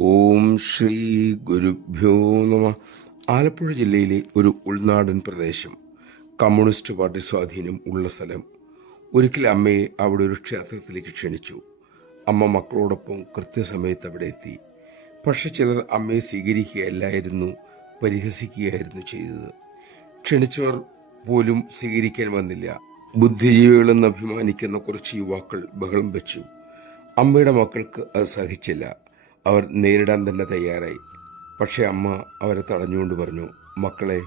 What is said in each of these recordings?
ഓം ശ്രീ ഗുരുഭ്യോ നമ. ആലപ്പുഴ ജില്ലയിലെ ഒരു ഉൾനാടൻ പ്രദേശം, കമ്മ്യൂണിസ്റ്റ് പാർട്ടി സ്വാധീനം ഉള്ള സ്ഥലം. ഒരിക്കൽ അമ്മയെ അവിടെ ഒരു ക്ഷേത്രത്തിലേക്ക് ക്ഷണിച്ചു. അമ്മ മക്കളോടൊപ്പം കൃത്യസമയത്ത് അവിടെ എത്തി. പക്ഷെ ചിലർ അമ്മയെ സ്വീകരിക്കുകയല്ലായിരുന്നു, പരിഹസിക്കുകയായിരുന്നു ചെയ്തത്. ക്ഷണിച്ചവർ പോലും സ്വീകരിക്കാൻ വന്നില്ല. ബുദ്ധിജീവികളെന്ന് അഭിമാനിക്കുന്ന കുറച്ച് യുവാക്കൾ ബഹളം വെച്ചു. അമ്മയുടെ മക്കൾക്ക് അത് സഹിച്ചില്ല. അവർ നേരിടാൻ തന്നെ തയ്യാറായി. പക്ഷെ അമ്മ അവരെ തടഞ്ഞുകൊണ്ട് പറഞ്ഞു, മക്കളെ,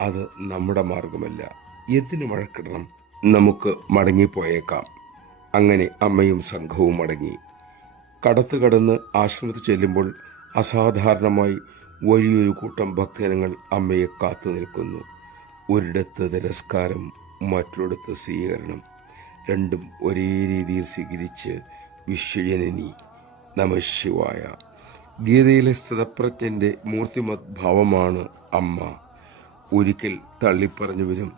അത് നമ്മുടെ മാർഗമല്ല. എന്തിനു വഴക്കിടണം? നമുക്ക് മടങ്ങിപ്പോയേക്കാം. അങ്ങനെ അമ്മയും സംഘവും മടങ്ങി. കടത്ത് കടന്ന് ആശ്രമത്തിൽ ചെല്ലുമ്പോൾ അസാധാരണമായി വലിയൊരു കൂട്ടം ഭക്തജനങ്ങൾ അമ്മയെ കാത്തു നിൽക്കുന്നു. ഒരിടത്ത് തിരസ്കാരം, മറ്റൊരിടത്ത് സ്വീകരണം. രണ്ടും ഒരേ രീതിയിൽ സ്വീകരിച്ച് വിശ്വജനനി നമഃശിവായ. ഗീതയിലെ സ്ഥിതപ്രജ്ഞന്റെ മൂർത്തിമത് ഭാവമാണ് അമ്മ. ഒരിക്കൽ തള്ളിപ്പറഞ്ഞവരും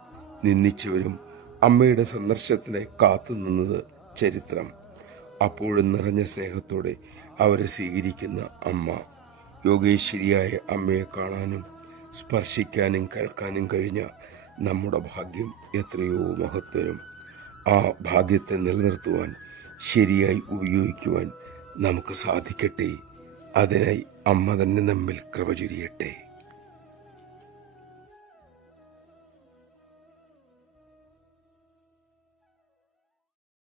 നിന്ദിച്ചവരും അമ്മയുടെ സന്ദർശനത്തിനെ കാത്തുനിന്നത് ചരിത്രം. അപ്പോഴും നിറഞ്ഞ സ്നേഹത്തോടെ അവരെ സ്വീകരിക്കുന്ന അമ്മ. യോഗേശ്വരിയായ അമ്മയെ കാണാനും സ്പർശിക്കാനും കേൾക്കാനും കഴിഞ്ഞ നമ്മുടെ ഭാഗ്യം എത്രയോ മഹത്തരം. ആ ഭാഗ്യത്തെ നിലനിർത്തുവാൻ, ശരിയായി ഉപയോഗിക്കുവാൻ നമുക്ക് സാധിക്കട്ടെ. അതിനായി അമ്മ തന്നെ നമ്മിൽ കൃപ ചൊരിയട്ടെ.